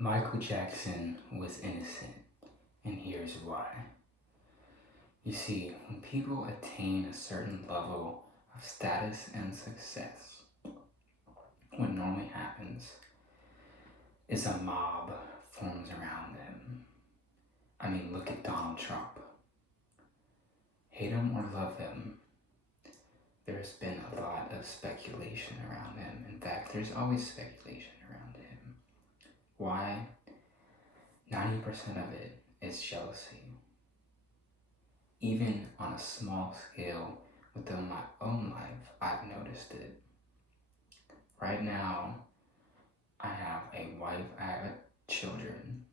Michael Jackson was innocent, and here's why. You see, when people attain a certain level of status and success, what normally happens is a mob forms around them. I mean, look at Donald Trump. Hate him or love him, there's been a lot of speculation around him. In fact, there's always speculation around him. Why? 90% of it is jealousy. Even on a small scale within my own life, I've noticed it. Right now, I have a wife, I have children,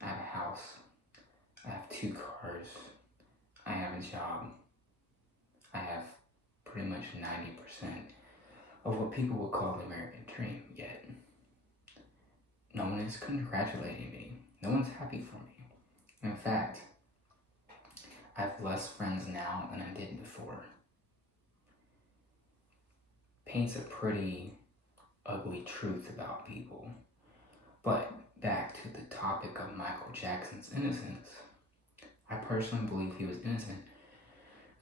I have a house, I have 2 cars, I have a job, I have pretty much 90% of what people would call the American dream, yet no one is congratulating me. No one's happy for me. In fact, I have less friends now than I did before. Paints a pretty ugly truth about people. But back to the topic of Michael Jackson's innocence. I personally believe he was innocent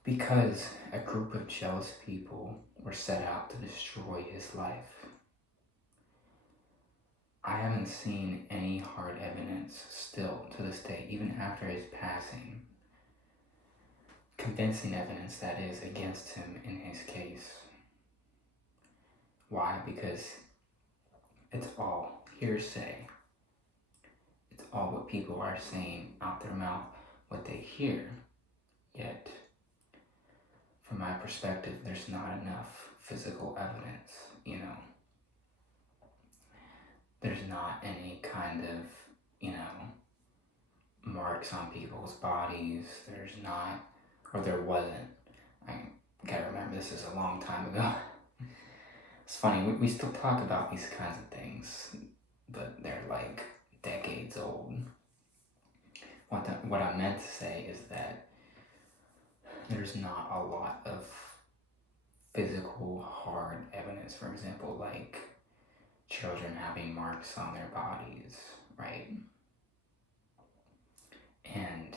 because a group of jealous people were set out to destroy his life. I haven't seen any hard evidence still to this day, even after his passing, convincing evidence that is against him in his case. Why? Because it's all hearsay. It's all what people are saying out their mouth, what they hear. Yet, from my perspective, there's not enough physical evidence, There's not any kind of, marks on people's bodies. There's not, or there wasn't. I gotta remember, this is a long time ago. It's funny, we still talk about these kinds of things, but they're like decades old. What I meant to say is that there's not a lot of physical hard evidence, for example, like children having marks on their bodies, right? And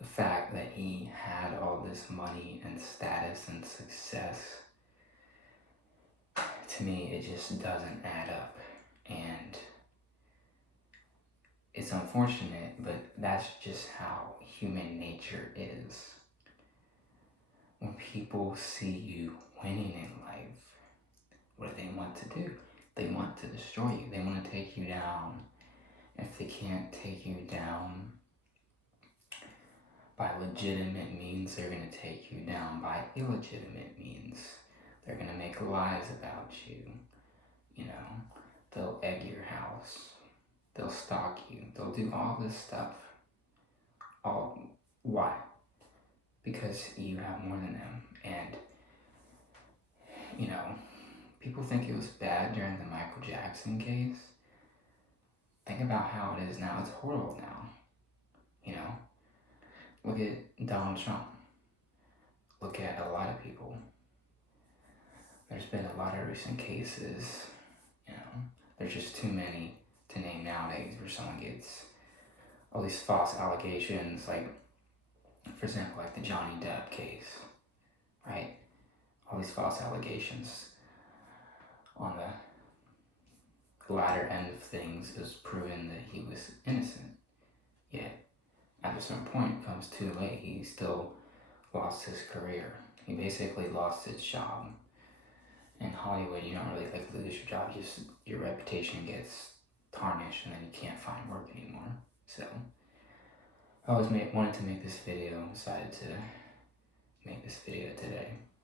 the fact that he had all this money and status and success, to me, it just doesn't add up. And it's unfortunate, but that's just how human nature is. When people see you winning in life, what do they want to do? They want to destroy you. They want to take you down. If they can't take you down by legitimate means, they're going to take you down by illegitimate means. They're going to make lies about you. They'll egg your house. They'll stalk you. They'll do all this stuff. Why? Because you have more than them. And, people think it was bad during the Michael Jackson case. Think about how it is now. It's horrible now. Look at Donald Trump. Look at a lot of people. There's been a lot of recent cases, there's just too many to name nowadays where someone gets all these false allegations, like, for example, like the Johnny Depp case, right? All these false allegations. On the latter end of things, it was proven that he was innocent. Yet, at a certain point, it comes too late. He still lost his career. He basically lost his job. In Hollywood, you don't really lose your job. Just your reputation gets tarnished, and then you can't find work anymore. So, I always wanted to make this video. Decided to make this video today.